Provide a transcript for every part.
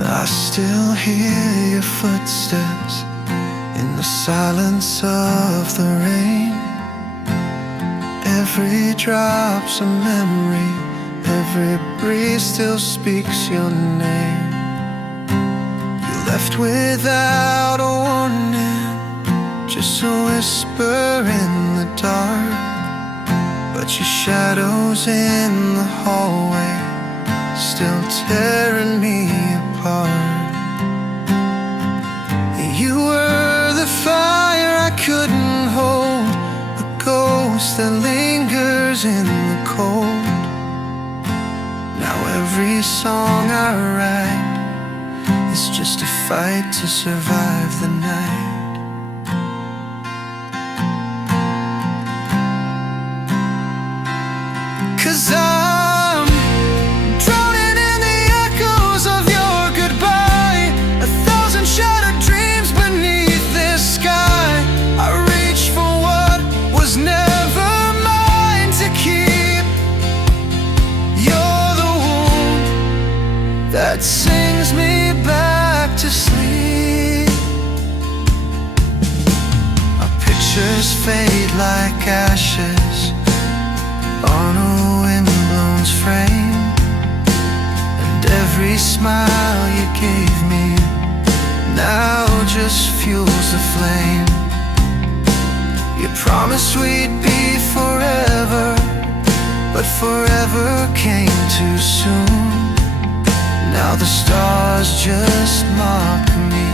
I still hear your footsteps in the silence of the rain. Every drop's a memory, every breeze still speaks your name. You left without a warning, just a whisper in the dark. But your shadows in the hallway still tearing me apart. You were the fire I couldn't hold, a ghost that lingers in the cold. Now every song I write is just a fight to survive the night. 'Cause I'm drowning in the echoes of your goodbye, 1,000 shattered dreams beneath this sky. I reach for what was never mine to keep. You're the wound that sings me back to sleep. Our pictures fade like ashes on a windblown frame, and every smile you gave me now just fuels the flame. You promised we'd be forever, but forever came too soon. Now the stars just mock me,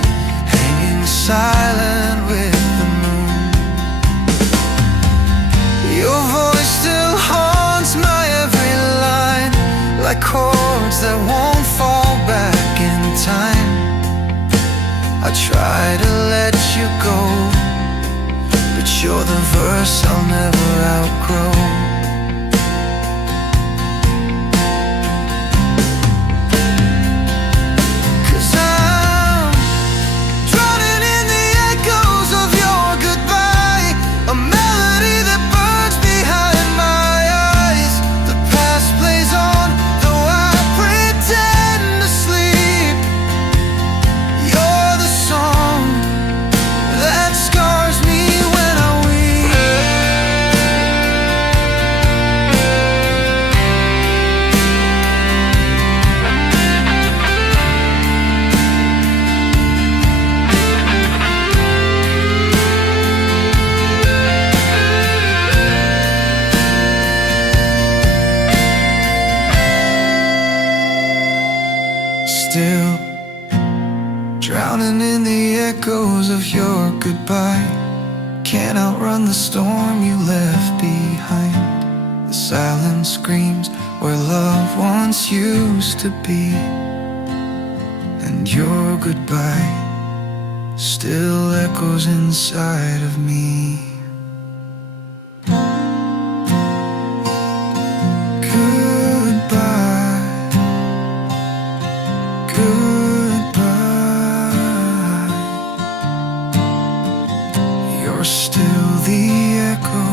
hanging silent with the moon. Your voice still haunts my every line, like chords that won't fall back in time. I try to let you go, but you're the verse I'll never outgrow. 'Cause I'm drowning in the echoes of your goodbye, a melody that burns behind my eyes. The past plays on, though I pretend to sleep. You're the song that scars me when I weep. Still drowning in the echoes of your goodbye, can't outrun the storm you left behind. The silence screams where love once used to be, and your goodbye still echoes inside of me. Goodbye, goodbye. You're still the echo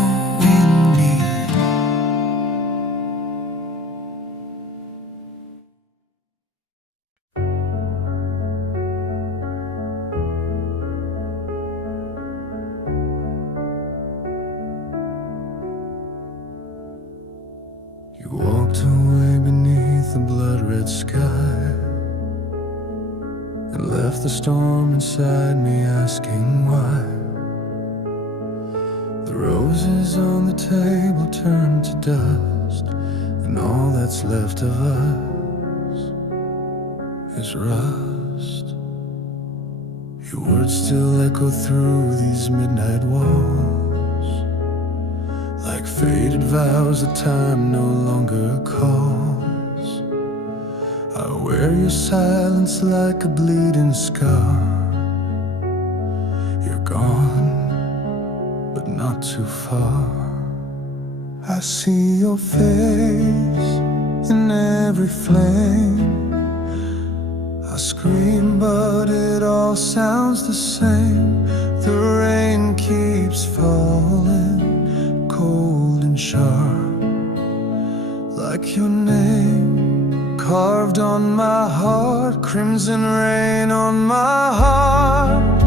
in me. You walked away beneath the blood-red sky and left the storm inside me asking why. The roses on the table turned to dust, and all that's left of us is rust. Your words still echo through these midnight walls, like faded vows that time no longer calls. I wear your silence like a bleeding scar. You're gone, but not too far. I see your face in every flame. I scream, but it all sounds the same. The rain keeps falling, cold and sharp, like your name carved on my heart, crimson rain on my heart.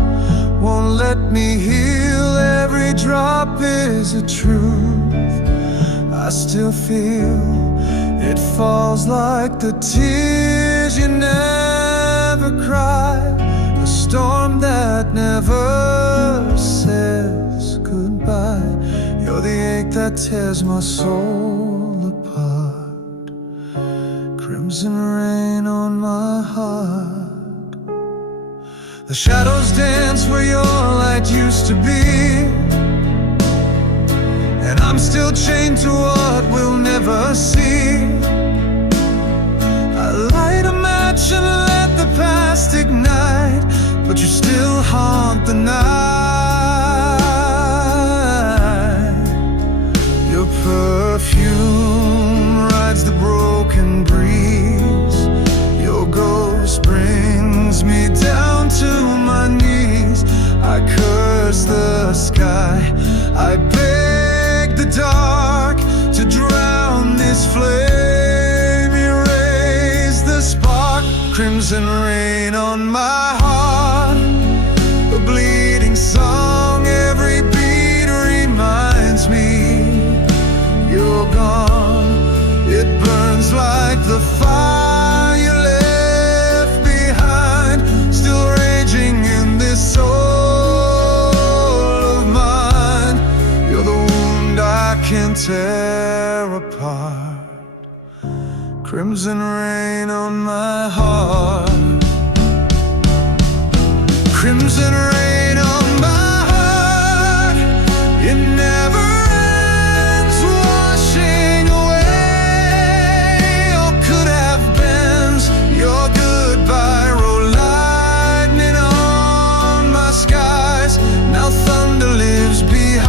Won't let me heal, every drop is a truth. I still feel it falls like the tears you never cried, a storm that never says goodbye. You're the ache that tears my soul apart, crimson rain on my heart. The shadows dance where your light used to be, and I'm still chained to what we'll never see. I light a match and let the past ignite, but you still haunt the night. Your perfume rides the broken breeze, your ghost brings me down to my knees. I curse the sky, I beg the dark to drown this flame, erase the spark, crimson rain on my heart. A bleeding song, every beat reminds me you're gone. It burns like the fire you left behind, still raging in this soul of mine. You're the wound I can't tear apart, crimson rain on my heart. Crimson rain on my heart, it never ends, washing away all could have beens. Your goodbye wrote lightning on my skies. Now thunder lives behind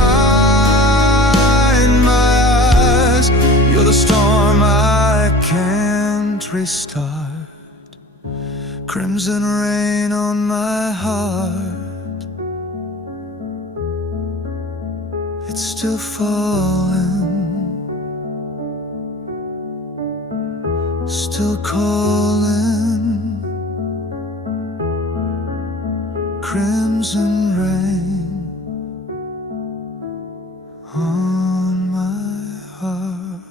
my eyes. You're the storm I can't restart, crimson rain on my heart. It's still falling, still calling, crimson rain on my heart.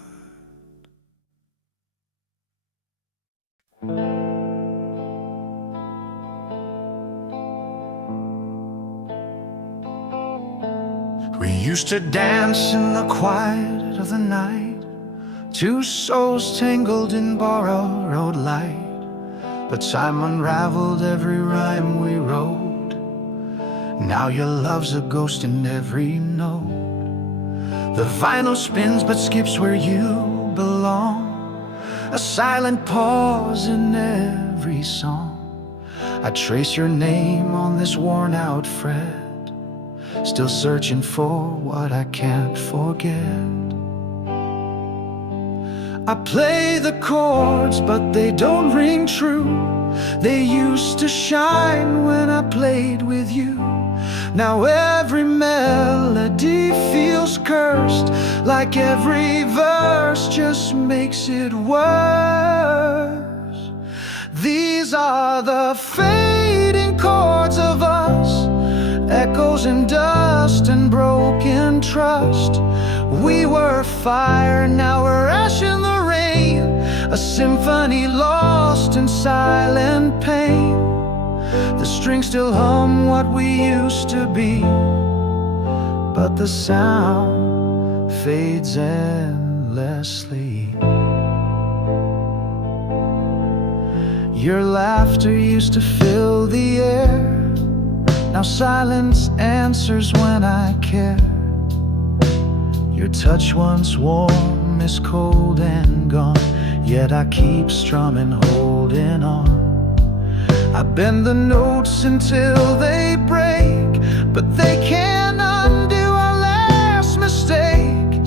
We used to dance in the quiet of the night, two souls tangled in borrowed light. But time unraveled every rhyme we wrote. Now your love's a ghost in every note. The vinyl spins but skips where you belong, a silent pause in every song. I trace your name on this worn out fret, still searching for what I can't forget. I play the chords, but they don't ring true. They used to shine when I played with you. Now every melody feels cursed, like every verse just makes it worse. These are the fading chords of us, echoes and dust and broken trust. We were fire, now we're ash in the rain, a symphony lost in silent pain. The strings still hum what we used to be, but the sound fades endlessly. Your laughter used to fill the air, now silence answers when I care. Your touch once warm is cold and gone, yet I keep strumming, holding on. I bend the notes until they break, but they can't undo our last mistake.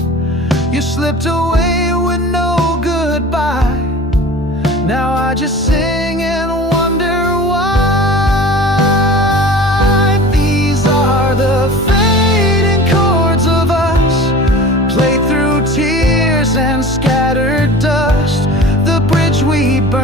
You slipped away with no goodbye. Now I just sing and wonder why. These are the fading chords of us, played through tears and scattered dust. The bridge we burned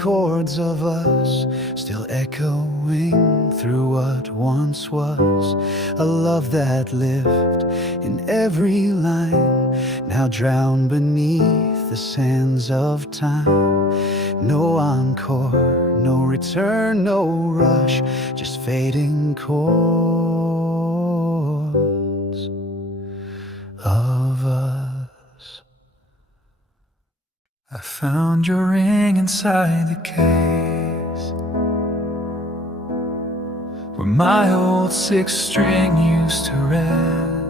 chords of us still echoing through what once was. A love that lived in every line, now drowned beneath the sands of time. No encore, no return, no rush, just fading chords of us. I found your ring inside the case where my old 6-string used to rest.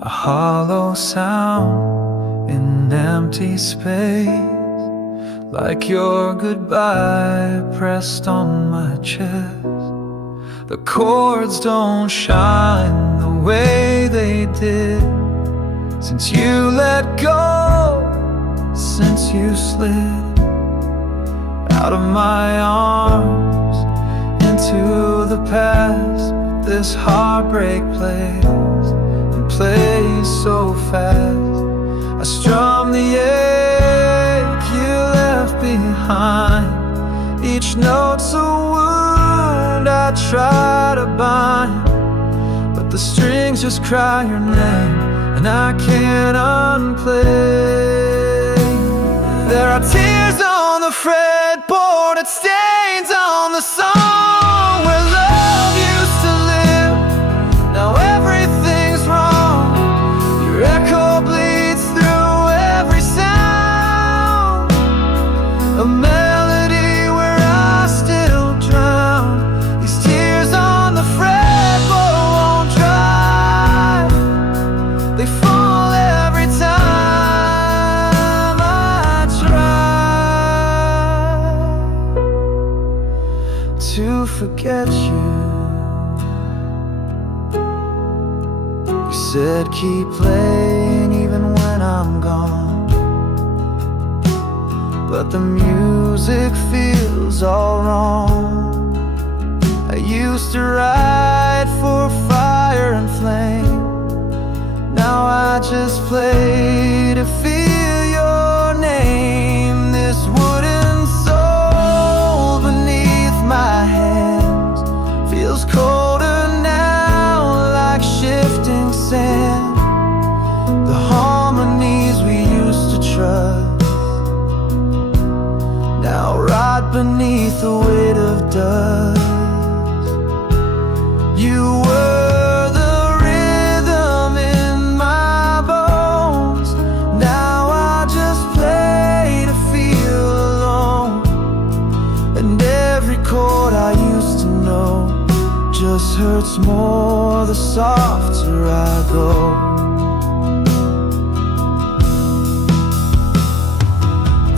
A hollow sound in empty space, like your goodbye pressed on my chest. The chords don't shine the way they did since you let go, since you slid out of my arms into the past. But this heartbreak plays and plays so fast. I strum the ache you left behind. Each note's a wound I try to bind, but the strings just cry your name and I can't unplay. There are tears on the fretboard and stains on the song where love used to live. Now everything's wrong. Your echo bleeds through every sound. A melody where I still drown. These tears on the fretboard won't dry. They fall every time I try to forget you. You said keep playing even when I'm gone, but the music feels all wrong. I used to ride for fire and flame. Now I just play to feel your name. This wooden soul beneath my hands feels colder now, like shifting sand. The harmonies we used to trust now rot beneath the weight of dust. You were the rhythm in my bones. Now I just play to feel alone. And every chord I used to know just hurts more the softer I go.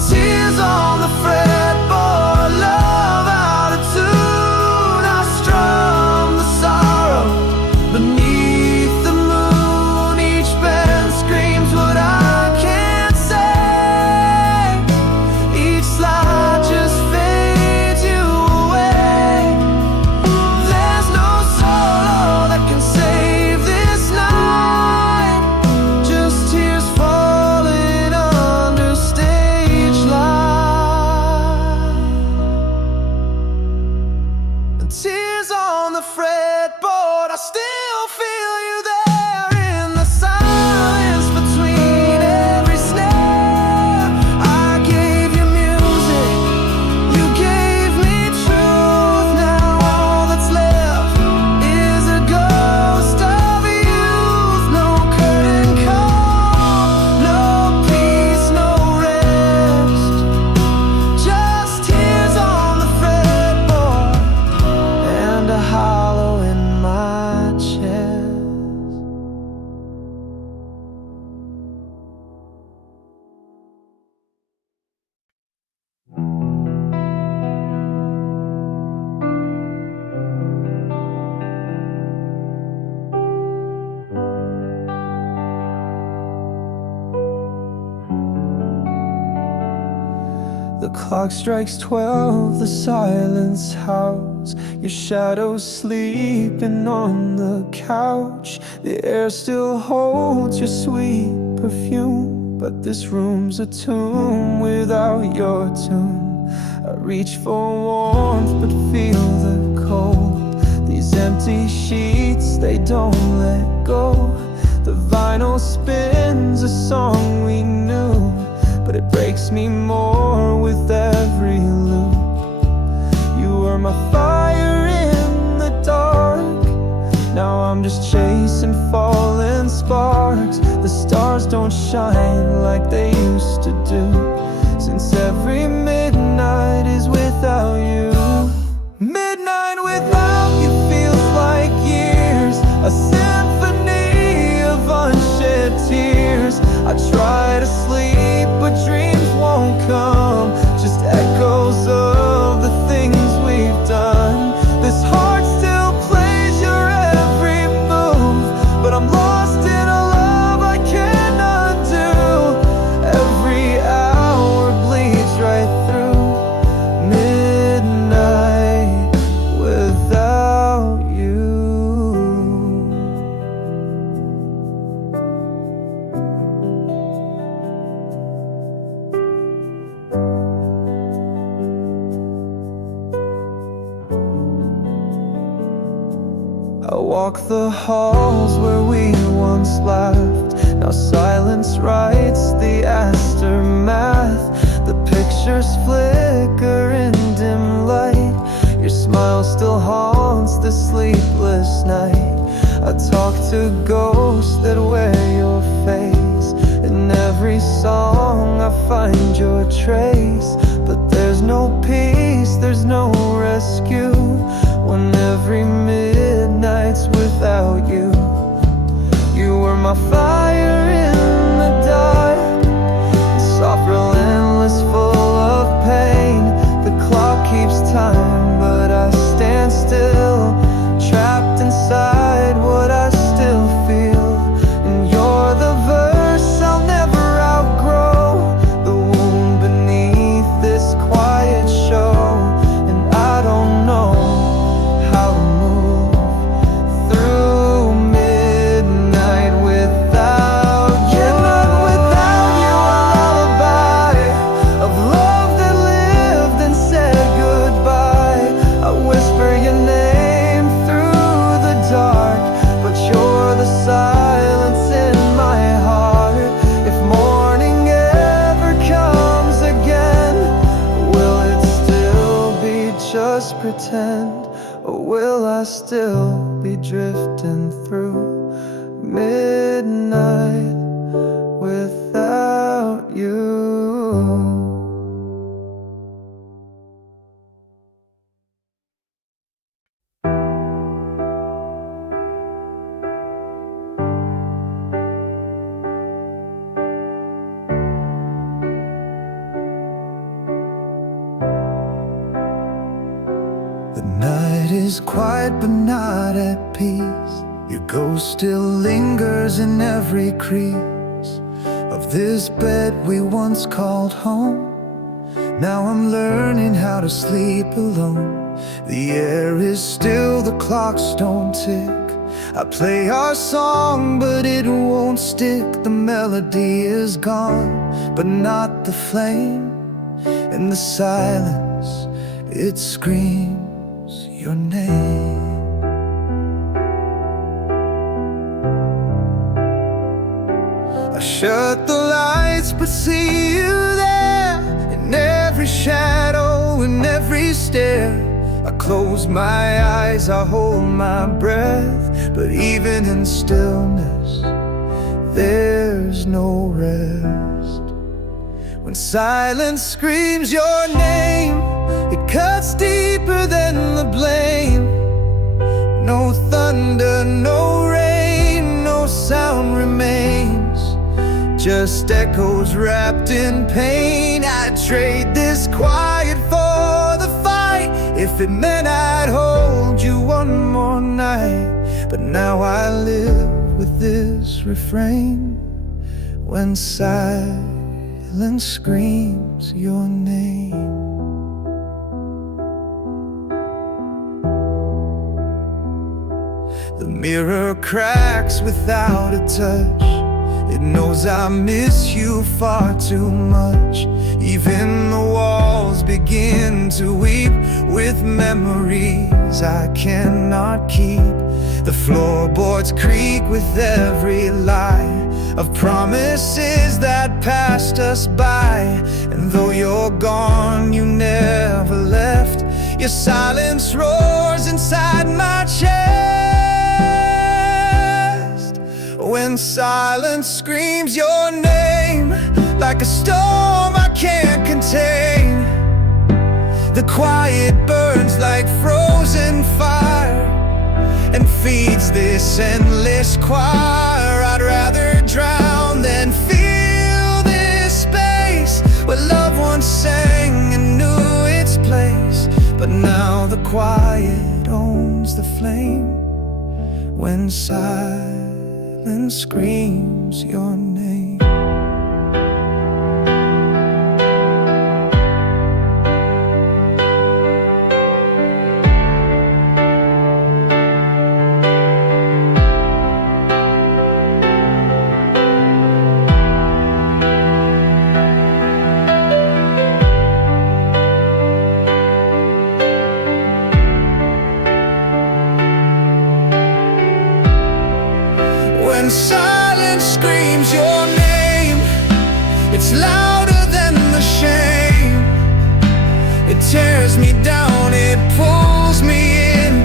Tears on the fretboard, love out of tune. I strum the sorrow beneath the moon. Each band screams what I can't say. Each slide just fades you away. There's no solo that can save this night. Just tears falling under stage light. And tears on the fretboard, I still feel you there in the silence between every snare. I gave you music, you gave me truth. Now all that's left is a ghost of youth. No curtain call, no peace, no rest. Just tears on the fretboard and a hollow in my chest. The clock strikes 12, the silence howls. Your shadow sleeping on the couch. The air still holds your sweet perfume. but this room's a tomb without your tune. I reach for warmth but feel the cold. These empty sheets, they don't let go. The vinyl spins a song we knew, but it breaks me more with every loop. You were my fire in the dark. Now I'm just chasing falling sparks. The stars don't shine like they used to do, since every midnight is without you. Midnight without you feels like years, a symphony of unshed tears. I try to sleep but dreams won't come, just echoes of the things we've done. This heart still plays your every move, but I'm lost in a love I cannot do. Every hour bleeds right through. Midnight without you. I walk the halls where we once laughed. Now silence writes the aftermath. The pictures flicker in dim light. Your smile still haunts the sleepless night. I talk to ghosts that wear your face. In every song I find your trace, but there's no peace, there's no rescue when every midnight's without you. You were my fire in the dark, soft, relentless, full of pain. The clock keeps time, but I stand still, trapped inside what I still feel. And you're the verse I'll never outgrow, the wound beneath this quiet show. And I don't know how to move through midnight without you. Midnight without you, a lullaby of love that lived and said goodbye. I whisper your name through the dark, but you're the silence in my heart. If morning ever comes again, will it still be just pretend? Or will I still be drifting through midnight without you? The night is quiet but not at peace. Your ghost still lingers in every crease of this bed we once called home. Now I'm learning how to sleep alone. The air is still, the clocks don't tick. I play our song but it won't stick. The melody is gone but not the flame. In the silence it screams your name. I shut the lights but see you there, in every shadow, in every stare. I close my eyes, I hold my breath, but even in stillness there's no rest. When silence screams your name, it cuts deeper than the blame. No thunder, no rain, no sound remains, just echoes wrapped in pain. I'd trade this quiet for the fight if it meant I'd hold you one more night. But now I live with this refrain. When silence screams your name. The mirror cracks without a touch. It knows I miss you far too much. Even the walls begin to weep with memories I cannot keep. The floorboards creak with every lie of promises that passed us by. And though you're gone, you never left. Your silence roars inside my chest. When silence screams your name like a storm I can't contain, the quiet burns like frozen fire and feeds this endless choir. I'd rather drown than feel this space where love once sang and knew its place. But now the quiet owns the flame. When silence screams your name. When silence screams your name, it's louder than the shame. It tears me down, it pulls me in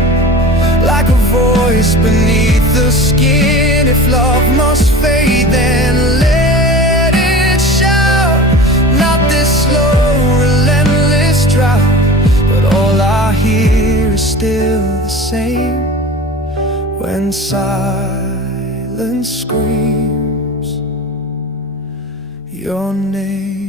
like a voice beneath the skin. If love must fade, then let it shout. Not this slow, relentless drought, but all I hear is still the same. When silence screams your name.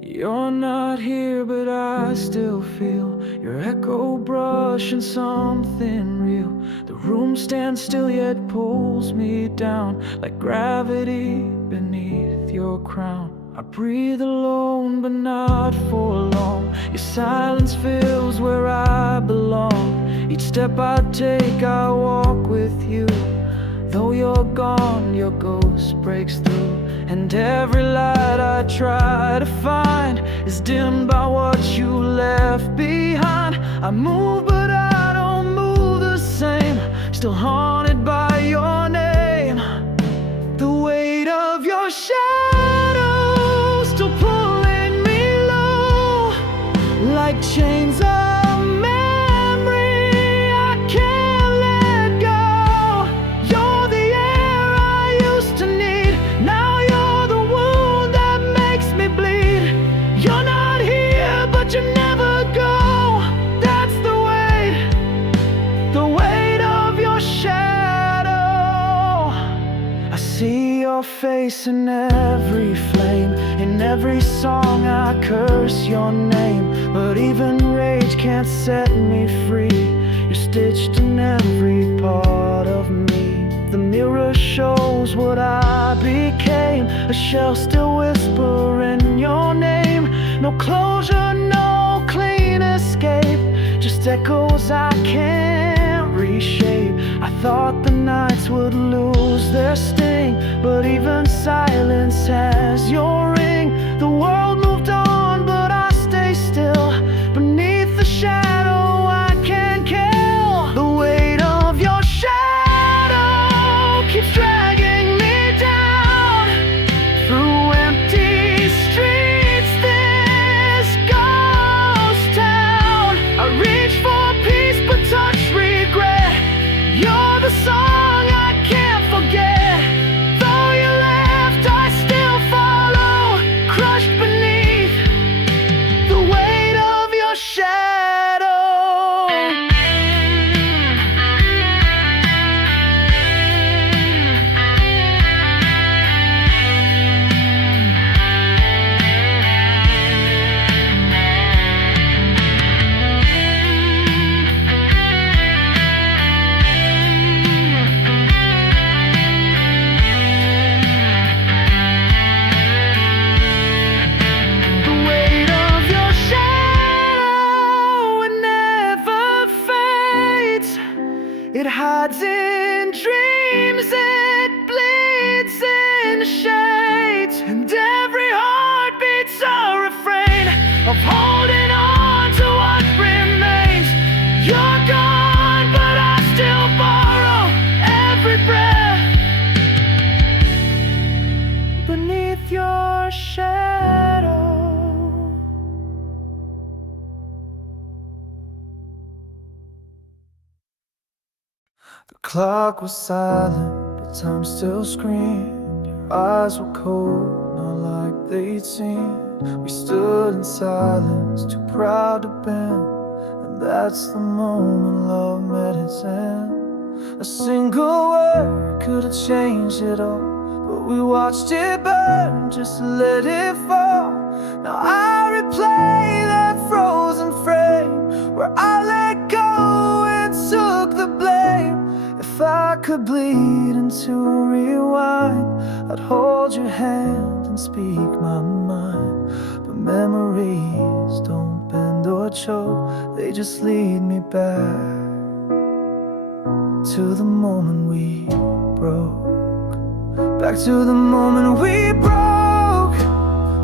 You're not here, but I still feel your echo brushing something real. The room stands still yet pulls me down like gravity beneath your crown. I breathe alone, but not for long. Your silence fills where I belong. Each step I take, I walk with you. Though you're gone, your ghost breaks through. And every light I try to find is dimmed by what you left behind. I move, but I don't move the same. Still haunted by your name. The weight of your shadow still pulling me low, like chains of face in every flame. In every song I curse your name, but even rage can't set me free. You're stitched in every part of me. The mirror shows what I became, a shell still whispering your name. No closure, no clean escape, just echoes I can't reshape. I thought the nights would lose their sting, but even silence has your ring. The world moved on, but I stay still. Beneath the shadow I can't kill. The weight of your shadow keeps dragging me down through empty streets, this ghost town. I reach for peace but touch regret. You're the song I can't forget. Though you left, I still follow, crushed beneath It hides in dreams, it bleeds in shades, and every heartbeat's a refrain of holding on to what remains. You're gone, but I still borrow every breath beneath your shadow. The clock was silent, but time still screamed. Your eyes were cold, not like they'd seen. We stood in silence, too proud to bend, and that's the moment love met its end. A single word could have changed it all, but we watched it burn just to let it fall. Now I replay that frozen frame where I let go and took the blame. If I could bleed into rewind, I'd hold your hand and speak my mind. But memories don't bend or choke, they just lead me back to the moment we broke. Back to the moment we broke.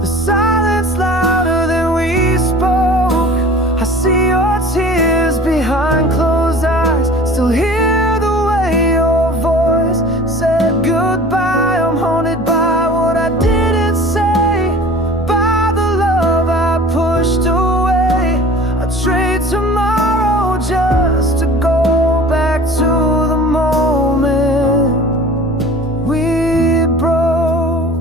The silence louder than we spoke. I see your tears behind closed eyes, still hear the way your voice said goodbye. I'm haunted by what I didn't say, by the love I pushed away. I trade tomorrow just to go back to the moment we broke.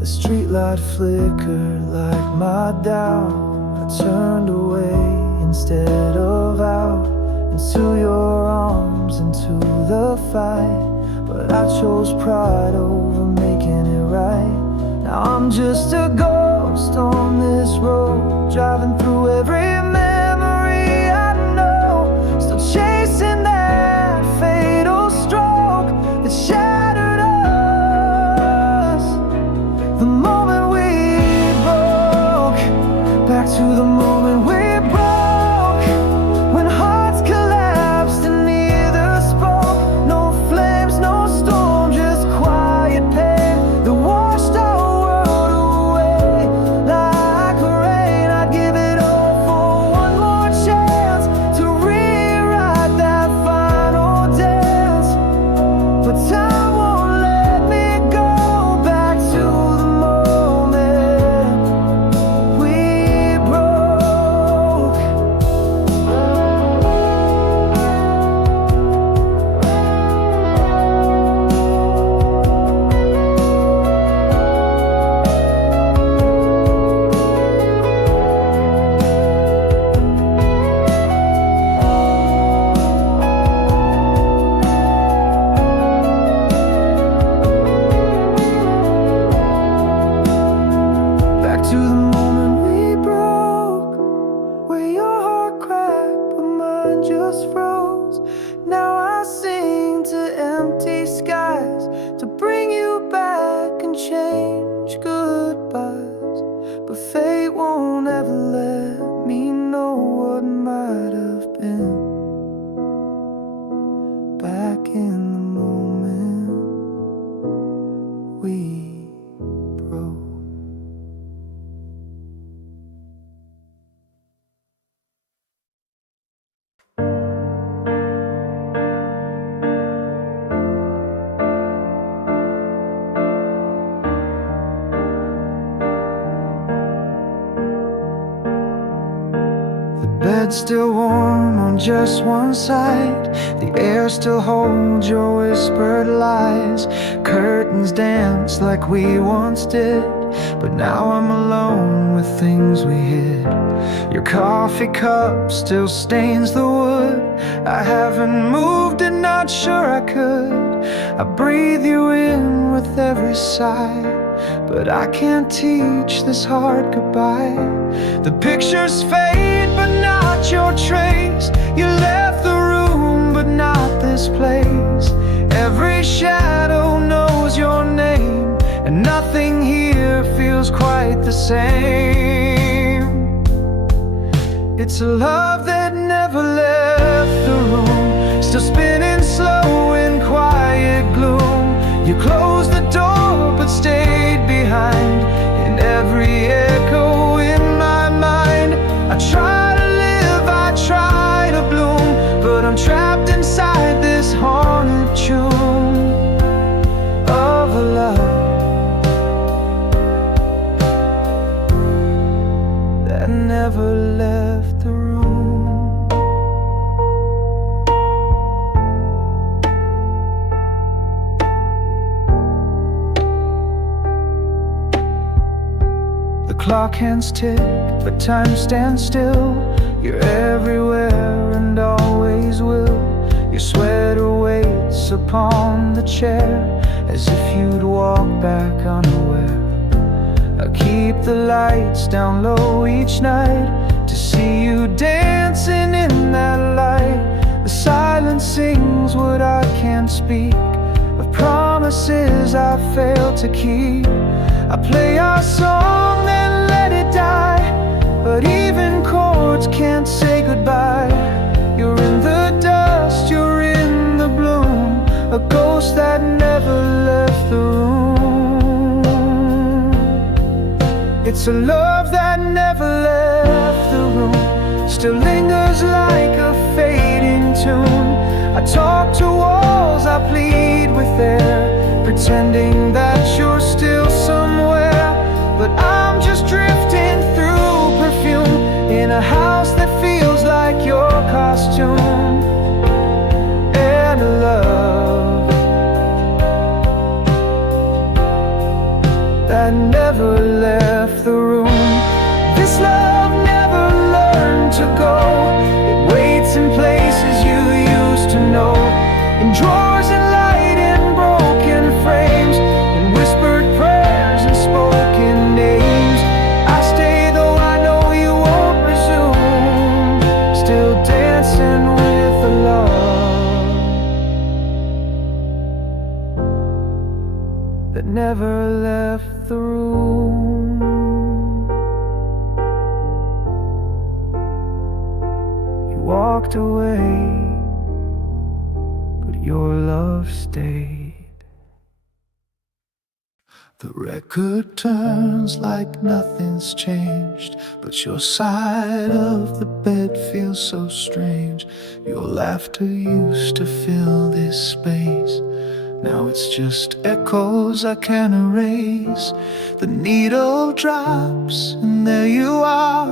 The streetlight flickered like my doubt. I turned away instead of out, into your arms, into the fight. But I chose pride over making it right. Now I'm just a ghost on this road, driving through every memory I know, still chasing that fatal stroke that shattered us. The moment we broke. Back to the moment we broke, when hearts collapsed and neither spoke. No flames, no storm, just quiet pain that washed our world away like rain. I'd give it all for one more chance to rewrite that final dance, but time won't let me go. Back to the moment we broke. Back to the moment we broke, where your heart cracked but mine just froze. Now I sing to empty skies to bring you back and change goodbyes. But fate won't ever let me know what might have been. Back in the moment we broke. The bed's still warm on just one side. The air still holds your whispered lies. Curtains dance like we once did, but now I'm alone with things we hid. Your coffee cup still stains the wood. I haven't moved and not sure I could. I breathe you in with every sigh, but I can't teach this heart goodbye. The pictures fade, but not your trace. You left the room, but not this place. Every shadow knows your name, and nothing here feels quite the same. It's a love that never left the room, still spinning clock hands tick, but time stands still. You're everywhere and always will. Your sweater waits upon the chair, as if you'd walk back unaware. I keep the lights down low each night to see you dancing in that light. The silence sings what I can't speak, of promises I failed to keep. I play our song, then let it die, but even chords can't say goodbye. You're in the dust, you're in the bloom, a ghost that never left the room. It's a love that never left the room, still lingers like a fading tune. I talk to walls, I plead with air, pretending that you're still somewhere. But I'm just drifting through perfume, in a house that feels like your costume. And a love that never left the room. This love never learned to go. It waits in places you used to know, in drawers and light and broken frames, in whispered prayers and spoken names. I stay though I know you won't resume, still dancing with a love that never left the room. You walked away, but your love stayed. The record turns like nothing's changed, but your side of the bed feels so strange. Your laughter used to fill this space, now it's just echoes I can't erase. The needle drops and there you are,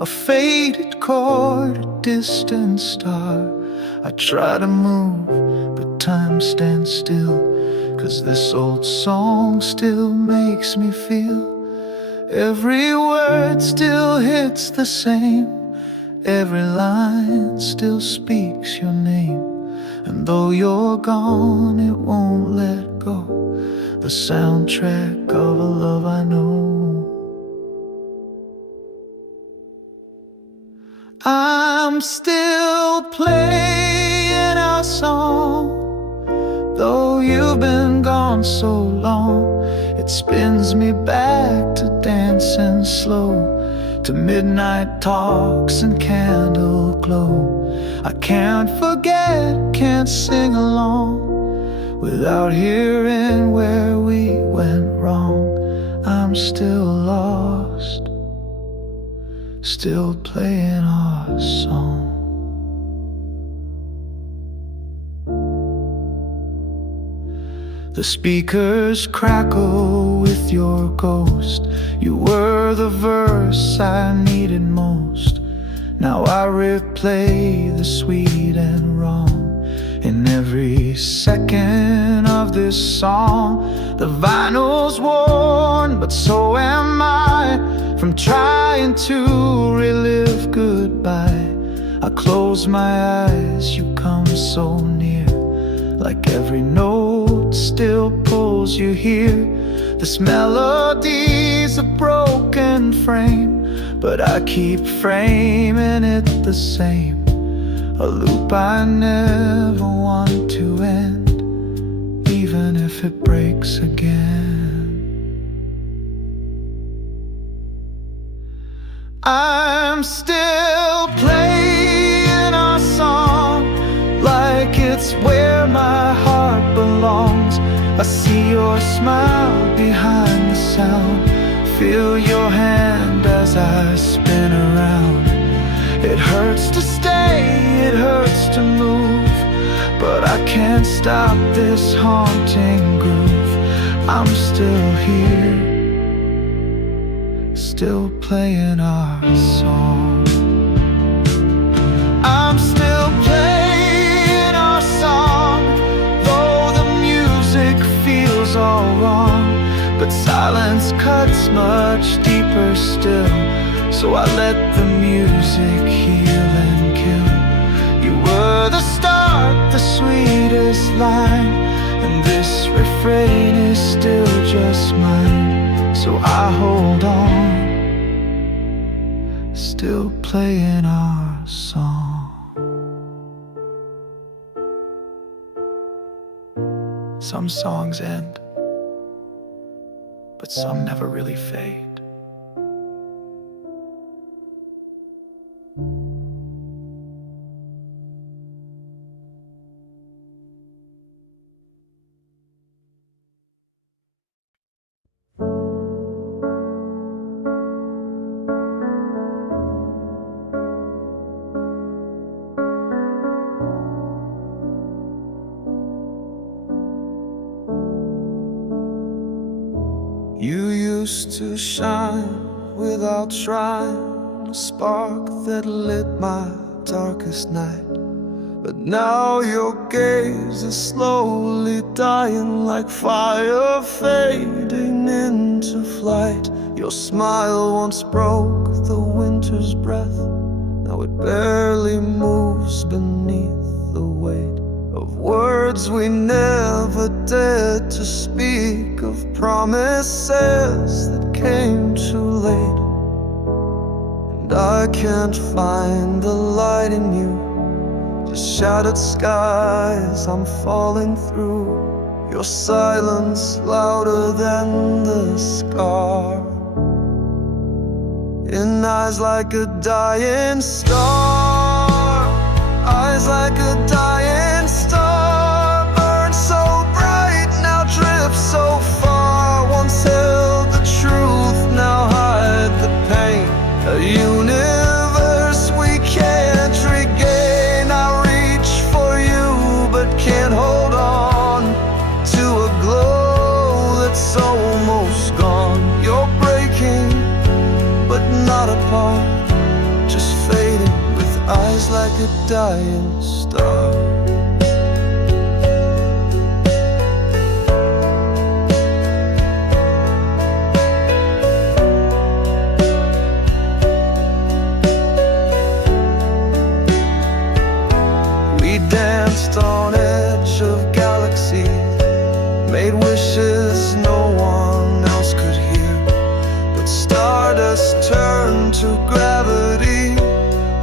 a faded chord, a distant star. I try to move, but time stands still, 'cause this old song still makes me feel. Every word still hits the same, every line still speaks your name. And though you're gone, it won't let go, the soundtrack of a love I know. I'm still playing our song, though you've been gone so long. It spins me back to dancing slow, to midnight talks and candle glow. I can't forget, can't sing along, without hearing where we went wrong. I'm still lost, still playing our song. The speakers crackle with your ghost. You were the verse I needed most. Now I replay the sweet and wrong in every second of this song. The vinyl's worn, but so am I, from trying to relive goodbye. I close my eyes, you come so near, like every note still pulls you here. This melody's a broken frame, but I keep framing it the same, a loop I never want to end, even if it breaks again. I'm still playing our song, like it's where my heart belongs. I see your smile behind the sound, feel your hand as I spin around. It hurts to stay, it hurts to move, but I can't stop this haunting groove. I'm still here, still playing our song. I'm still playing our song, though the music feels all wrong, but silence cuts much deeper still. So I let the music heal and kill. You were the start, the sweetest line, and this refrain is still just mine. So I hold on, still playing our song. Some songs end, but some never really fade. You used to shine without trying, a spark that lit my darkest night. But now your gaze is slowly dying, like fire fading into flight. Your smile once broke the winter's breath, now it barely moves beneath the weight of words we never dared to speak, of promises that came too late. And I can't find the light in you, just shattered skies I'm falling through. Your silence louder than the scar, in eyes like a dying star, eyes like a dying star, burn so bright, now drift so far. Once held the truth, now hide the pain. A universe we can't regain. I reach for you, but can't hold on to a glow that's almost gone. You're breaking, but not apart, just fading with eyes like a dying star. We danced on edge of galaxies, made wishes no one else could hear. But stardust turned to gravity,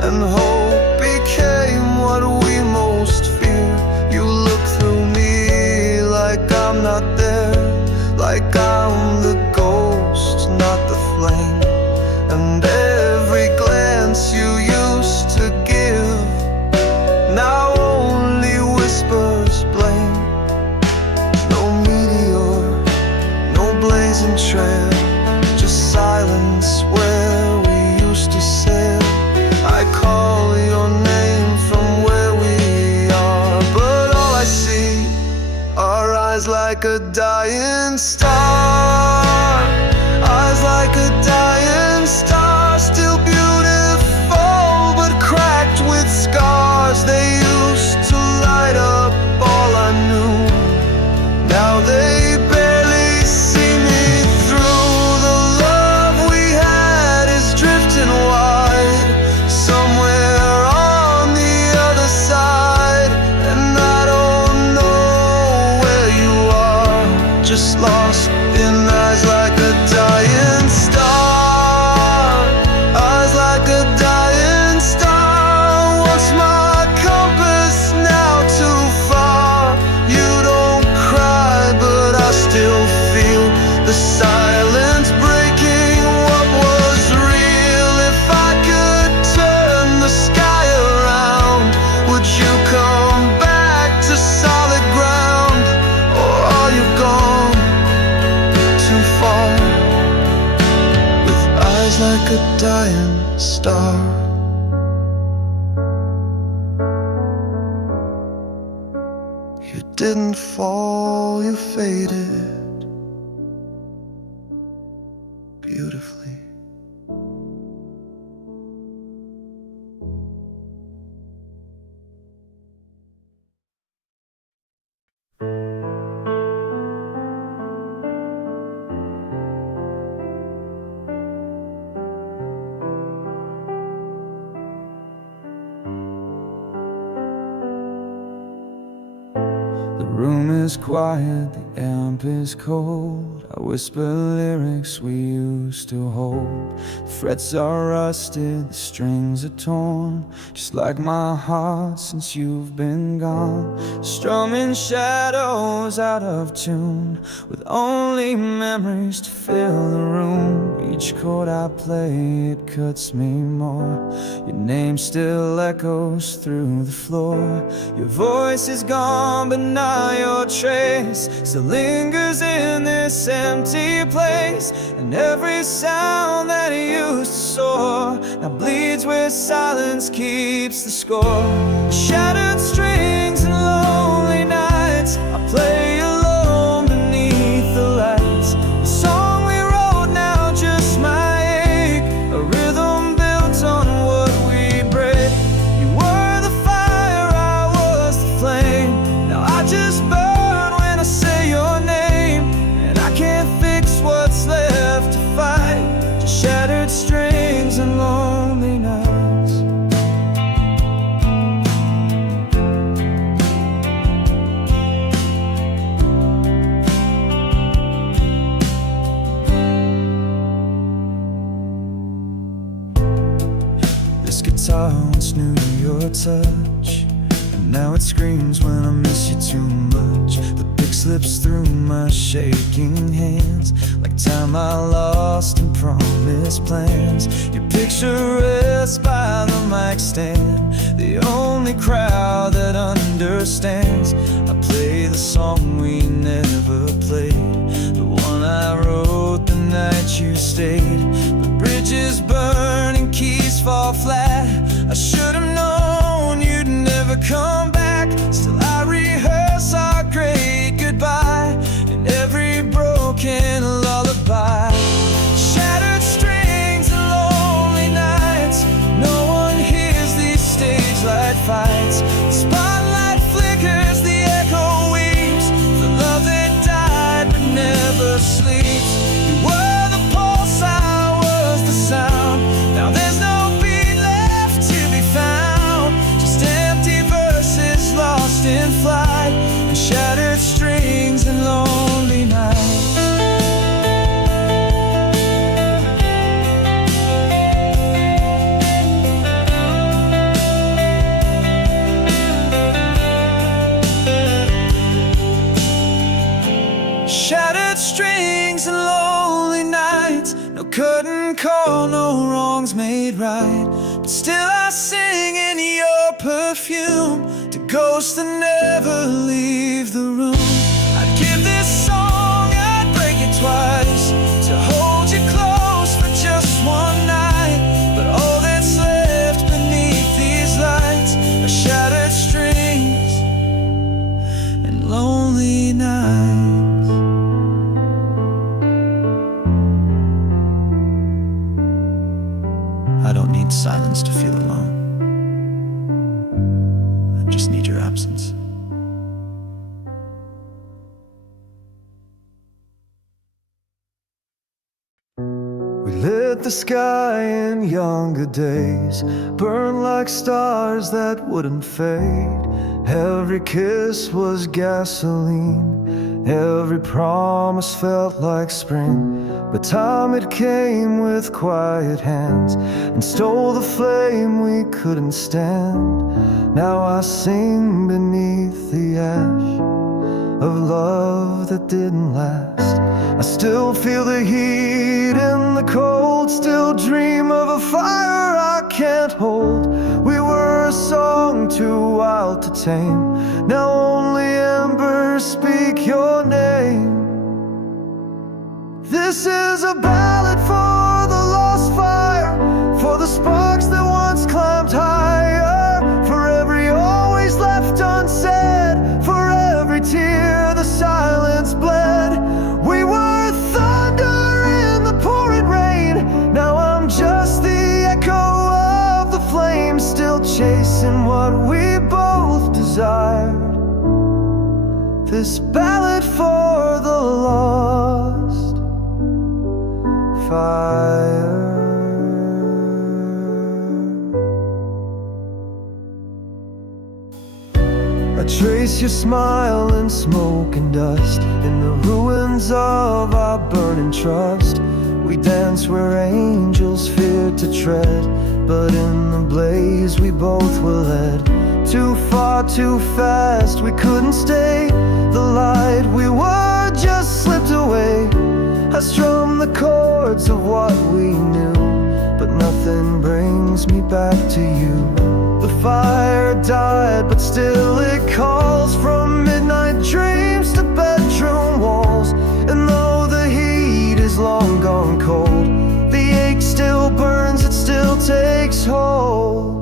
and hope became what we most fear. You look through me like I'm not there, like I'm the ghost, not the flame. And every glance you used to give now only whispers blame. No meteor, no blazing trail, just silence where we used to sail. I call your name from where we are, but all I see are eyes like a dying star, eyes like a dying star, still beautiful but cracked with scars. They used to light up all I knew, now they barely see me through. The love we had is drifting wide, somewhere on the other side. And I don't know where you are, just lost in eyes like a dying star, eyes like a dying star. What's my compass now too far? You don't cry, but I still feel the silence breaking what was real. If I could turn the sky around, would you come back to solid ground? Or are you gone too far, with eyes like a dying star? You didn't fall, you faded beautifully. room is quiet, the amp is cold. I whisper lyrics we used to hold. The frets are rusted, the strings are torn, just like my heart since you've been gone. Strumming shadows out of tune, with only memories to fill the room. Each chord I play, it cuts me more. Your name still echoes through the floor. Your voice is gone, but now your trace still lingers in this empty place. And every sound that used to soar now bleeds where silence keeps the score. Shattered strings and lonely nights, I play alone beneath the lights. The song we wrote now just my ache, a rhythm built on what we break. You were the fire, I was the flame. Now I just burn when I say your name, and I can't fix what's left to fight. Just shattered strings and lonely nights. This guitar once knew your touch, and now it screams when I miss you too much. The pick slips through my shaking hands, like time I lost and promised plans. Your picture rests by the mic stand, the only crowd that understands. I play the song we never played, the one I wrote the night you stayed. The bridges burn and keys fall flat. I should have known you'd never come back. Still I rehearse our great goodbye in every broken lullaby. Shattered strings and lonely nights, no one hears these stage light fights. The spotlight flickers, the echo weeps, the love that died but never sleeps. You were the pulse, I was the sound. Now there's no beat left to be found, just empty verses lost in flight, and shattered strings and lonely nights. Shattered strings and lonely nights, no curtain call, no wrongs made right. But still I sing in your perfume to ghosts that never leave the room. I'd give this song, I'd break it twice, to hold you close for just one night. But all that's left beneath these lights are shattered strings and lonely nights. I don't need silence to feel alone. I just need your absence. We lit the sky in younger days, burned like stars that wouldn't fade. Every kiss was gasoline, every promise felt like spring. But time, it came with quiet hands and stole the flame we couldn't stand. Now I sing beneath the ash of love that didn't last. I still feel the heat in the cold, still dream of a fire I can't hold. We were a song too wild to tame, now only embers speak your name. This is a ballad for the lost fire, for the sparks that once climbed higher, for every always left unsaid, for every tear the silence bled. We were thunder in the pouring rain, now I'm just the echo of the flame, still chasing what we both desired. This ballad for the lost fire. I trace your smile in smoke and dust, in the ruins of our burning trust. We dance where angels feared to tread, but in the blaze we both were led. Too far, too fast, we couldn't stay. The light we were just slipped away. I strum the chords of what we knew, but nothing brings me back to you. The fire died, but still it calls, from midnight dreams to bedroom walls. And though the heat is long gone cold, the ache still burns, it still takes hold.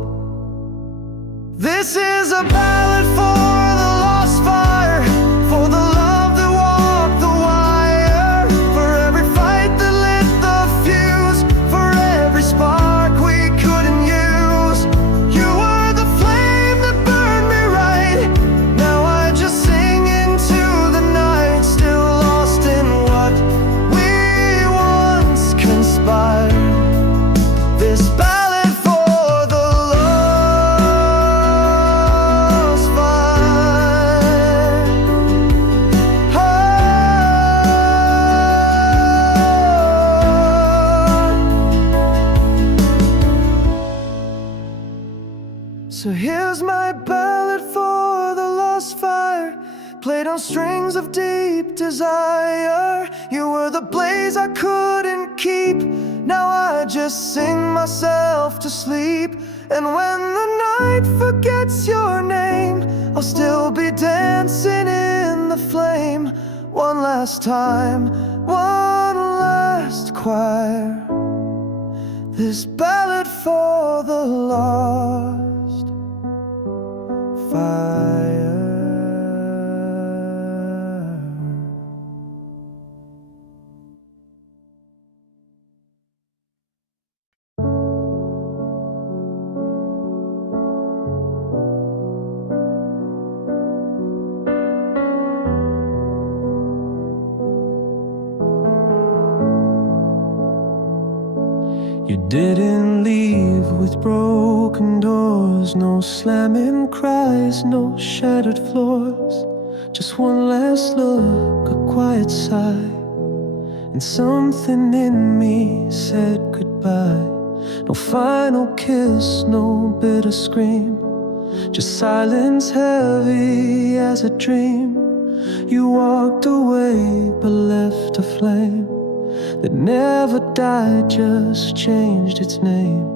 This is a ballad for the lost fire, for the love that walked the wire, for every fight that lit the fuse, for every spark we couldn't use. You were the flame that burned me right. Now I just sing into the night, still lost in what we once conspired. This ballad for the lost fire. So here's my ballad for the lost fire, played on strings of deep desire. You were the blaze I couldn't keep. Now I just sing myself to sleep. And when the night forgets your name, I'll still be dancing in the flame. One last time, one last choir. This ballad for the lost fire. You didn't leave with broken doors, no slamming cries, no shattered floors. Just one last look, a quiet sigh, and something in me said goodbye. No final kiss, no bitter scream, just silence heavy as a dream. You walked away but left a flame that never died, just changed its name.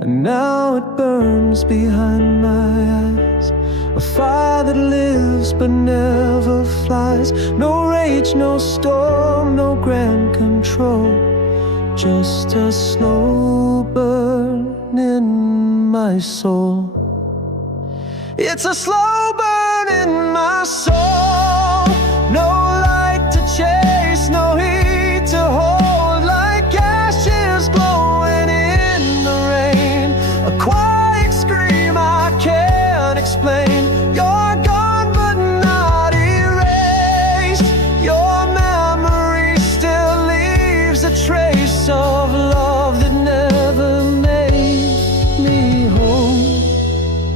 And now it burns behind my eyes, a fire that lives but never flies. No rage, no storm, no grand control, just a slow burn in my soul. It's a slow burn in my soul. No light to chase, no heat to hold, like ashes glowing in the rain. A quiet scream I can't explain. You're gone but not erased. Your memory still leaves a trace of love that never made me whole.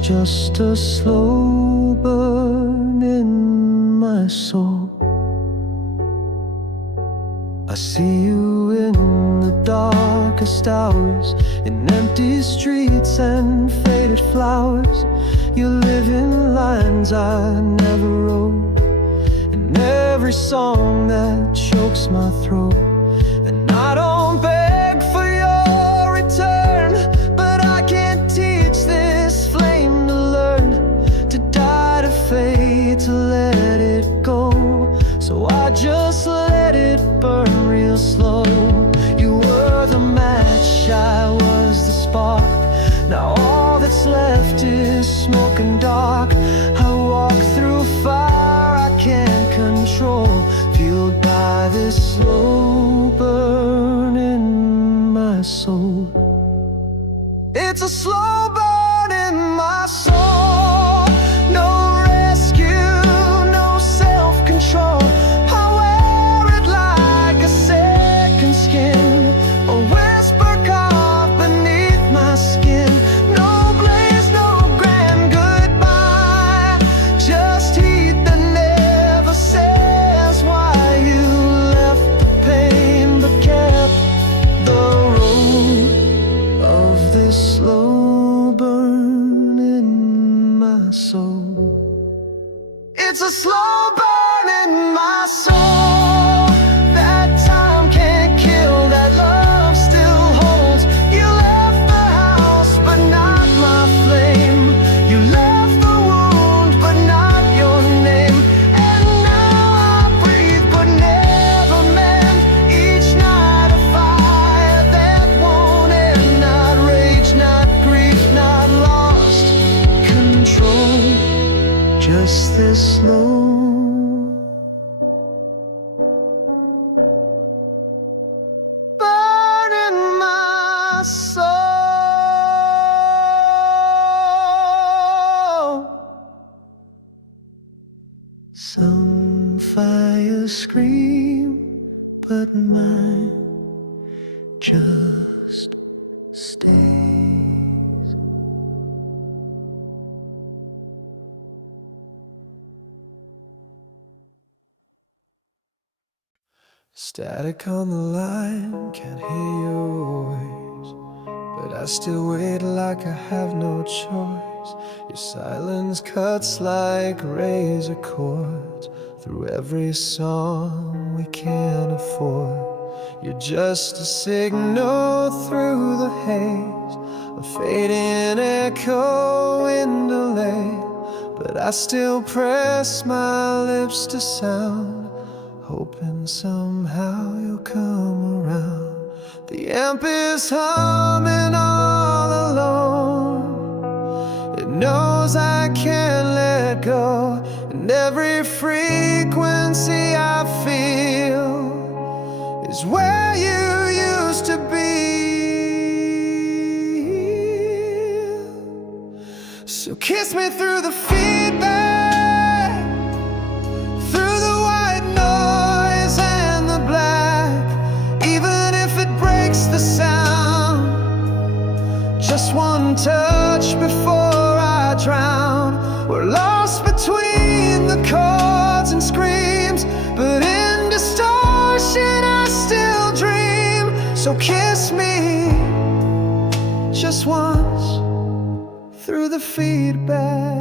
Just a slow burn in my soul. I see you in the darkest hours, in empty streets and faded flowers. You live in lines I never wrote, in every song that chokes my throat. And I don't beg for your return, but I can't teach this flame to learn, to die, to fade, to let it go. So I just let it burn real slow. You were the match, I was the spark. Now all that's left is smoke and dark. I walk through fire I can't control, fueled by this slow burn in my soul. It's a slow burn in my soul. No rescue, no self-control. I wear it like a second skin, a whisper carved beneath my skin. No blaze, no grand goodbye, just my soul. It's a slow burn in my soul that time can't kill, that love still holds. You left the house, but not my flame. You left the wound, but not your name. And now I breathe, but never mend. Each night a fire that won't end. Not rage, not grief, not lost control. Just this slow burn in my soul. Some fires scream, but mine just stays. Static on the line, can't hear your voice, but I still wait like I have no choice. Your silence cuts like razor cords through every song we can't afford. You're just a signal through the haze, a fading echo in delay, but I still press my lips to sound, hoping somehow you'll come around. The amp is humming all alone. It knows I can't let go, and every frequency I feel is where you used to be. So kiss me through the feedback, through the white noise and the black, even if it breaks the sound. Just one touch before I drown. We're lost between the chords and screams, but in distortion I still dream. So kiss me just once through the feedback.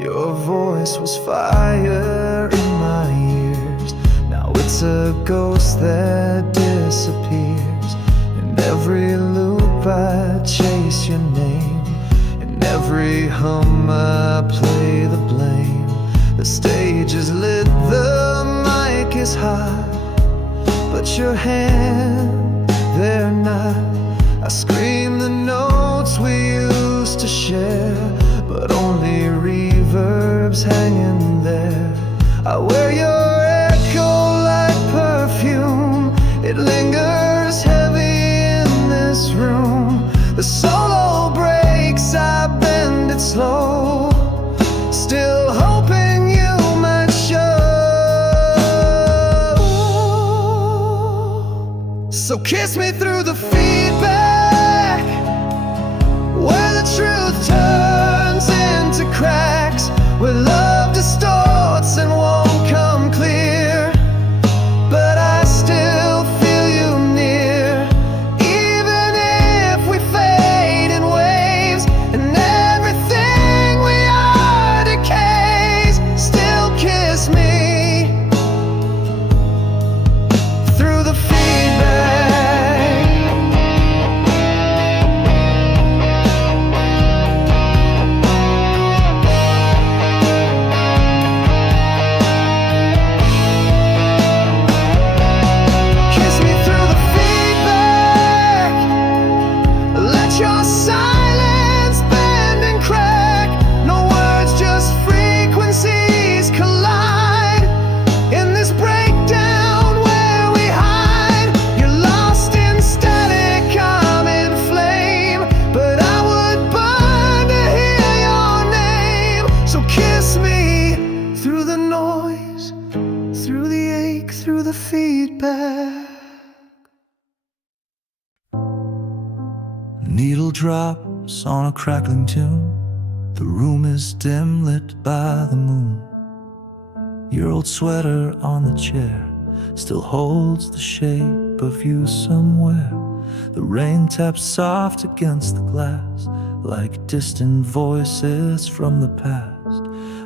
Your voice was fire in my ears. Now it's a ghost that disappears. In every loop I chase your name. In every hum I play the blame. The stage is lit, the mic is hot, but your hand, they're not. I scream the notes we used to share, but only reverb's hanging there. I wear your echo like perfume. It lingers heavy in this room. The solo breaks, I bend it slow, still hoping you might show. So kiss me through the feedback, where the truth turns into cracks, where love distorts and won't come clear, but I still feel you near. Even if we fade in waves and everything we are decays, still kiss me through the feedback. Kiss me through the feedback. Let your silence bend and crack. No words, just frequencies collide. In this breakdown where we hide, you're lost in static, I'm in flame, but I would burn to hear your name. So kiss me through the noise, through the ache, through the feedback. Needle drops on a crackling tune. The room is dim, lit by the moon. Your old sweater on the chair still holds the shape of you somewhere. The rain taps soft against the glass, like distant voices from the past.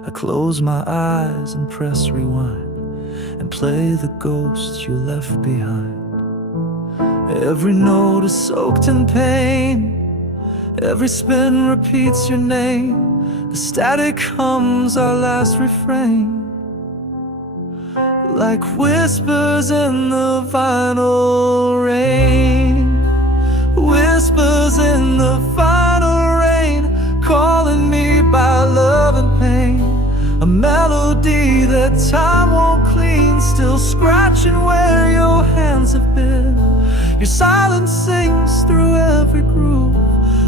I close my eyes and press rewind, and play the ghost you left behind. Every note is soaked in pain, every spin repeats your name. The static hums our last refrain, like whispers in the vinyl rain. Whispers in the vinyl rain, calling me by love and pain. A melody that time won't clean, still scratching where your hands have been. Your silence sings through every groove,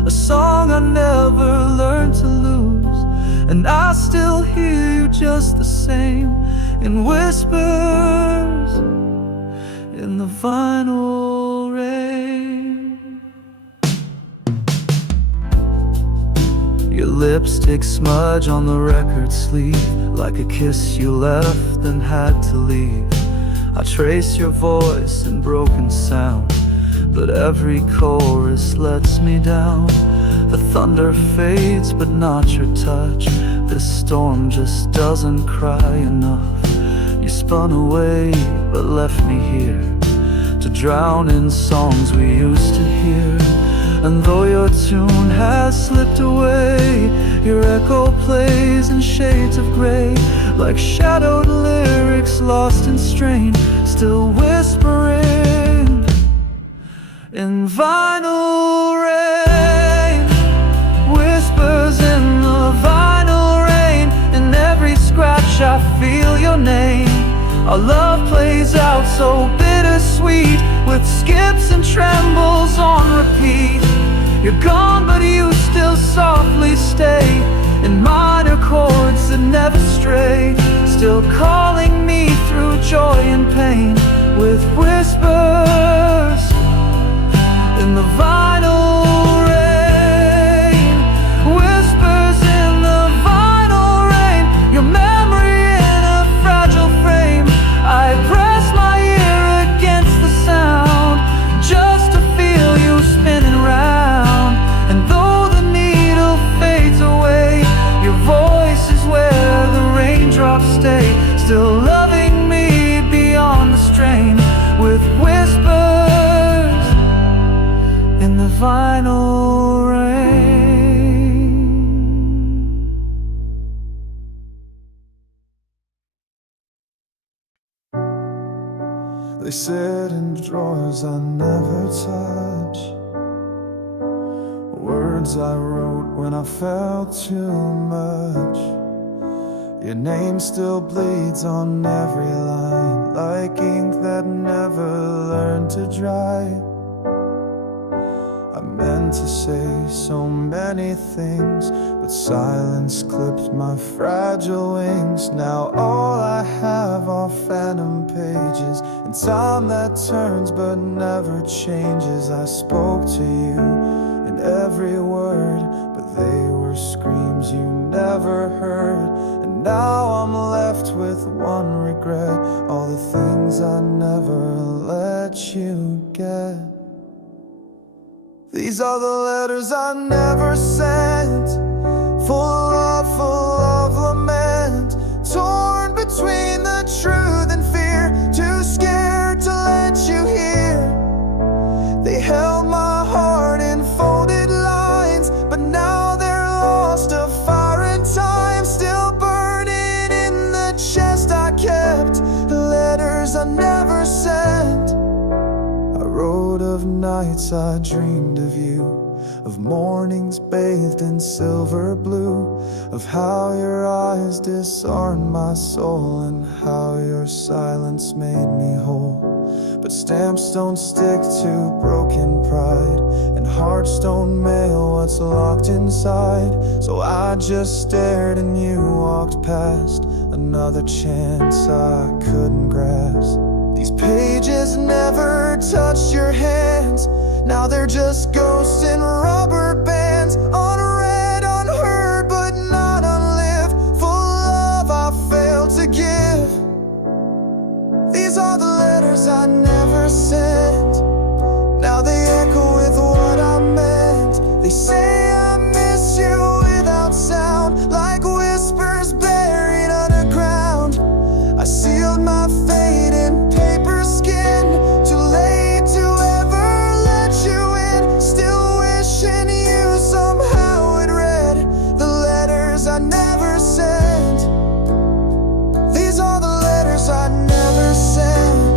a song I never learned to lose. And I still hear you just the same, in whispers in the vinyl rain. Your lipstick smudge on the record sleeve, like a kiss you left and had to leave. I trace your voice in broken sound, but every chorus lets me down. The thunder fades, but not your touch. This storm just doesn't cry enough. You spun away, but left me here to drown in songs we used to hear. And though your tune has slipped away, your echo plays in shades of gray, like shadowed lyrics lost in strain, still whispering in vinyl rain. Whispers in the vinyl rain, in every scratch I feel your name. Our love plays out so bittersweet, with skips and trembles on repeat. You're gone, but you still softly stay, in minor chords that never stray, still calling me through joy and pain, with whispers in the vinyl rain. Whispers in the vinyl rain, your memory in a fragile frame. I press my ear against the sound, just to feel you spinning round. And though the needle fades away, your voice is where the raindrops stay, still loving me beyond the strain, with whispers in the vinyl rain. They sit in drawers I never touch, words I wrote when I felt too much. Your name still bleeds on every line, like ink that never learned to dry. I meant to say so many things, but silence clipped my fragile wings. Now all I have are phantom pages, and time that turns but never changes. I spoke to you in every word, but they were screams you never heard. And now I'm left with one regret, all the things I never let you get. These are the letters I never sent, full of love, full of lament, torn between the truth and fear, too scared to let you hear. They held my heart in folded lines, but now they're lost to fire and time, still burning in the chest I kept, the letters I never sent. I wrote of nights I dreamed of you, of mornings bathed in silver blue, of how your eyes disarmed my soul, and how your silence made me whole. But stamps don't stick to broken pride, and hearts don't mail what's locked inside. So I just stared and you walked past, another chance I couldn't grasp. These pages never touched your hands, now they're just ghosts in rubber bands, unread, unheard, but not unlived, full of I failed to give. These are the letters I never sent, now they echo say I miss you without sound, like whispers buried underground. I sealed my fate in paper skin, too late to ever let you in. Still wishing you somehow had read the letters I never sent. These are the letters I never sent,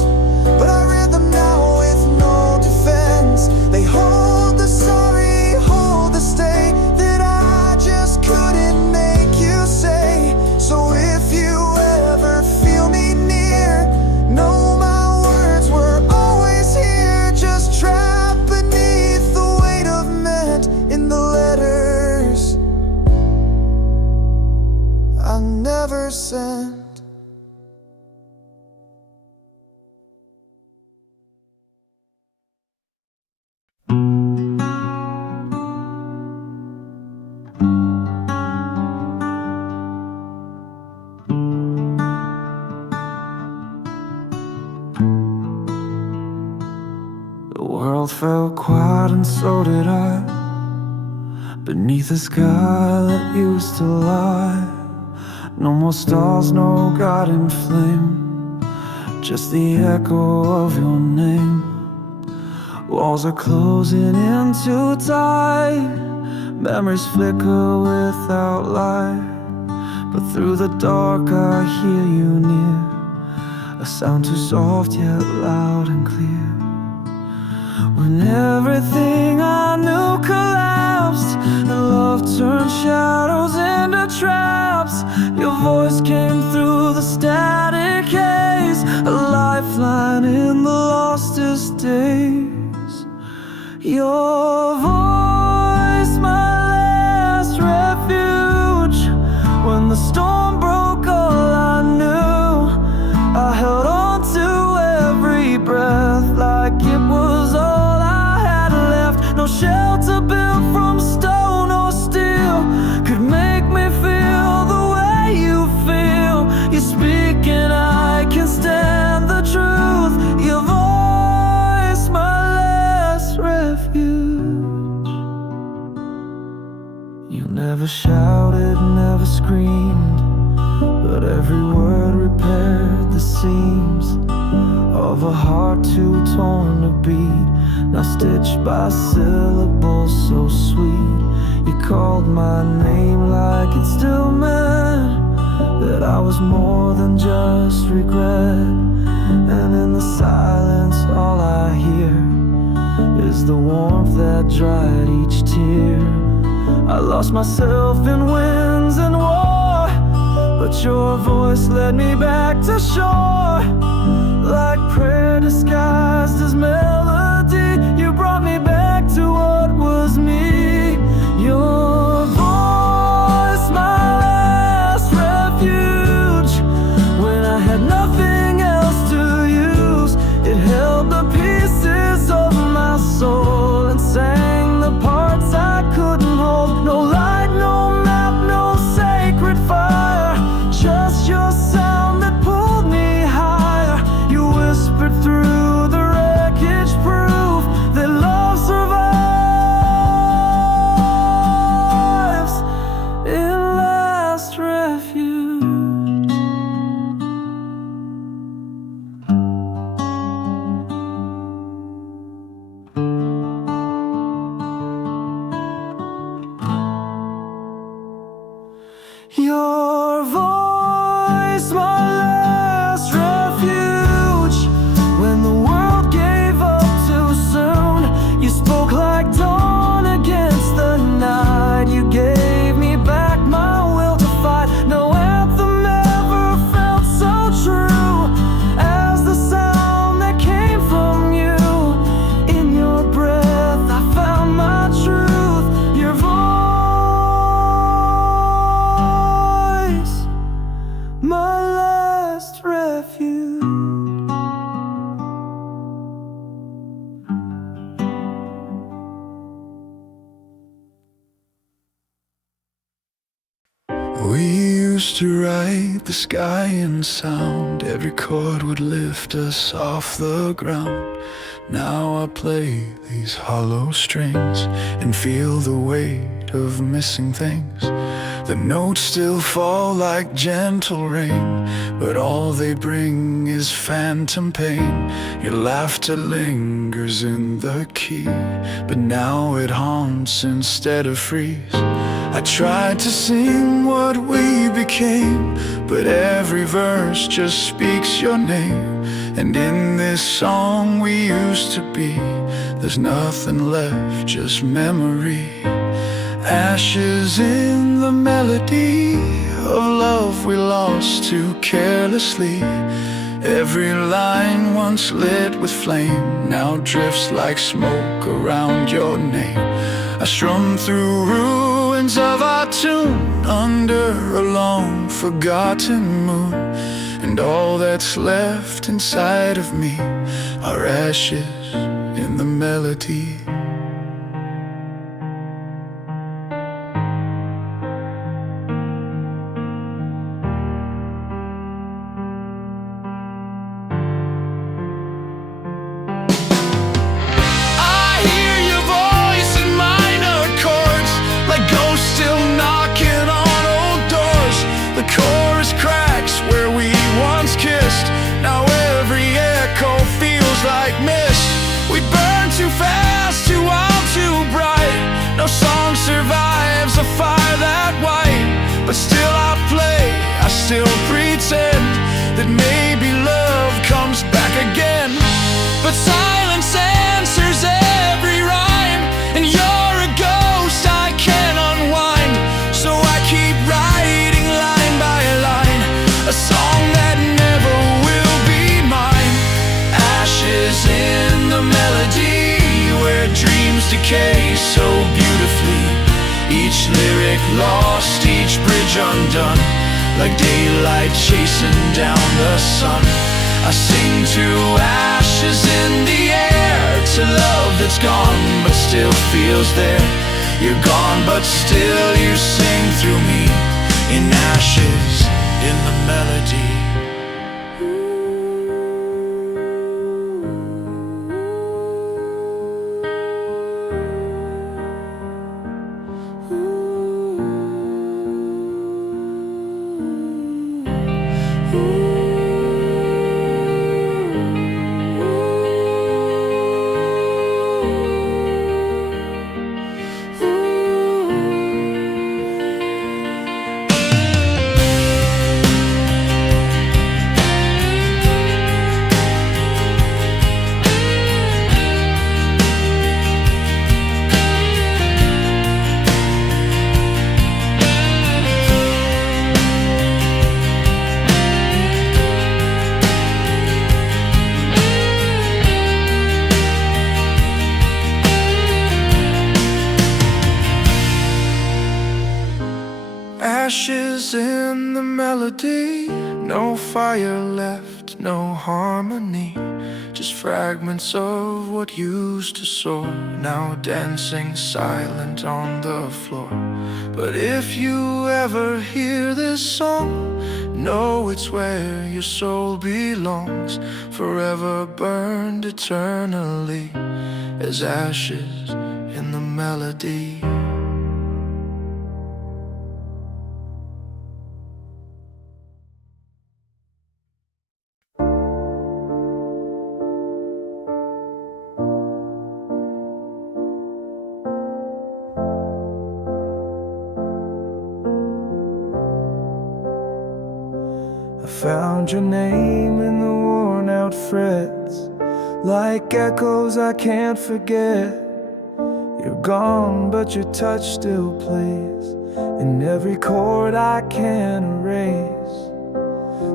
but I read them now with no defense. They hold the sorry, hold the stay that I just couldn't make you say. So if you ever feel me near, know my words were always here, just trapped beneath the weight of meant in the letters I never sent. The world felt quiet and so did I, beneath a sky that used to lie. No more stars, no guiding flame, just the echo of your name. Walls are closing in too tight, memories flicker without light. But through the dark I hear you near, a sound too soft yet loud and clear. When everything I knew collapsed and love turned shadows into traps, your voice came through the static haze, a lifeline in the lostest days. Your voice, my last refuge. When the storm broke all I knew, I held on to every breath like it was all I had left. No shelter built from stone or steel could make me feel the way you feel. You speak and I can stand the truth. Your voice, my last refuge. You never shouted, never screamed, but every word repaired the seams of a heart too torn to beat, now stitched by syllables so sweet. You called my name like it still meant that I was more than just regret. And in the silence all I hear is the warmth that dried each tear. I lost myself in winds and war, but your voice led me back to shore. Like prayer disguised as melody, you brought me back to what was me. Your voice, my last refuge. When I had nothing else to use, it held the pieces of my soul and sang the parts I couldn't hold. No light, no map, no sacred fire, just your sound that pulled me higher. You whispered through the wreckage, used to write the sky in sound. Every chord would lift us off the ground. Now I play these hollow strings and feel the weight of missing things. The notes still fall like gentle rain, but all they bring is phantom pain. Your laughter lingers in the key, but now it haunts instead of frees. I tried to sing what we became, but every verse just speaks your name. And in this song we used to be, there's nothing left, just memory. Ashes in the melody of love we lost too carelessly. Every line once lit with flame now drifts like smoke around your name. I strum through ruins of our tune under a long forgotten moon, and all that's left inside of me are ashes in the melody. Survives a fire that white, but still I play, I still pretend that maybe love comes back again. But silence answers every rhyme, and you're a ghost I can't unwind. So I keep writing line by line, a song that never will be mine. Ashes in the melody where dreams decay so beautifully. Each lyric lost, each bridge undone, like daylight chasing down the sun. I sing to ashes in the air, to love that's gone but still feels there. You're gone but still you sing through me, in ashes in the melody. Ashes in the melody, no fire left, no harmony, just fragments of what used to soar, now dancing silent on the floor. But if you ever hear this song, know it's where your soul belongs, forever burned eternally as ashes in the melody. I found your name in the worn out frets, like echoes I can't forget. You're gone but your touch still plays in every chord I can't erase.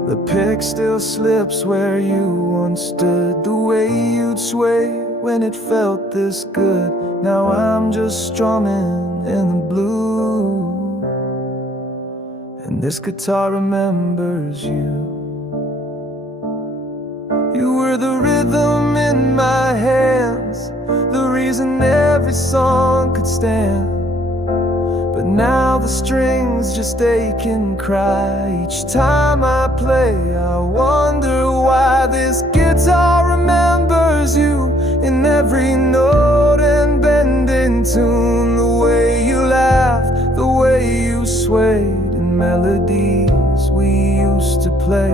The pick still slips where you once stood, the way you'd sway when it felt this good. Now I'm just strumming in the blue, and this guitar remembers you. You were the rhythm in my hands, the reason every song could stand. but now the strings just ache and cry. Each time I play, I wonder why this guitar remembers you in every note and bend in tune. The way you laughed, the way you swayed in melodies we used to play.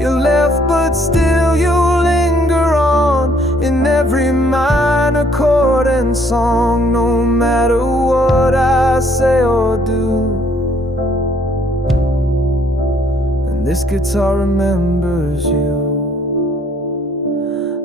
You left, but still you linger on in every minor chord and song. No matter what I say or do, and this guitar remembers you.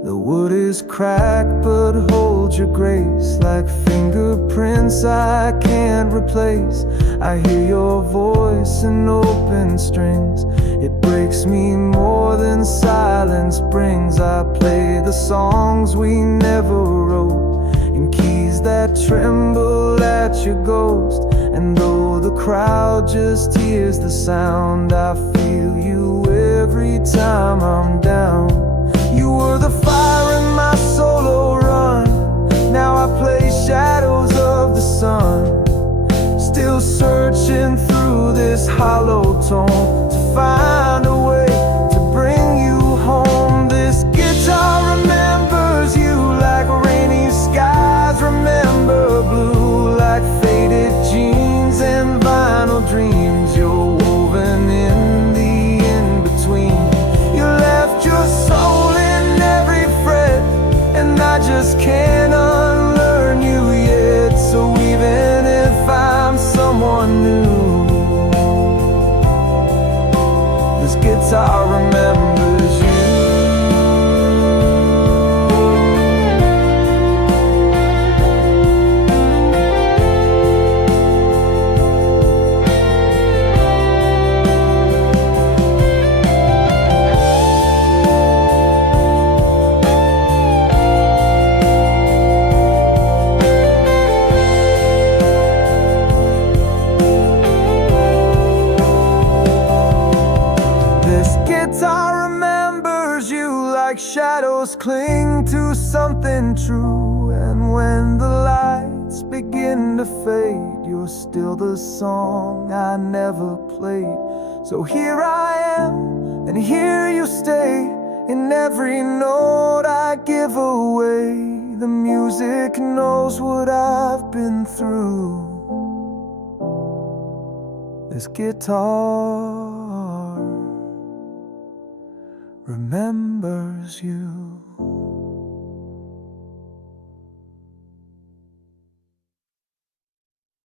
The wood is cracked, but holds your grace like fingerprints I can't replace. I hear your voice in open strings. It breaks me more than silence brings. I play the songs we never wrote in keys that tremble at your ghost. And though the crowd just hears the sound, I feel you every time I'm down. You were the fire in my solo run. Now I play shadows of the sun, still searching through this hollow tone to find a way to bring you home. This guitar remembers you like rainy skies remember blue, like faded jeans and vinyl dreams you're woven in the in-between. You left your soul, I just can't unlearn you yet. So even if I'm someone new, this guitar remembers you. Guitar remembers you like shadows cling to something true. And when the lights begin to fade, you're still the song I never played. So here I am, and here you stay. In every note I give away, the music knows what I've been through. This guitar remembers you.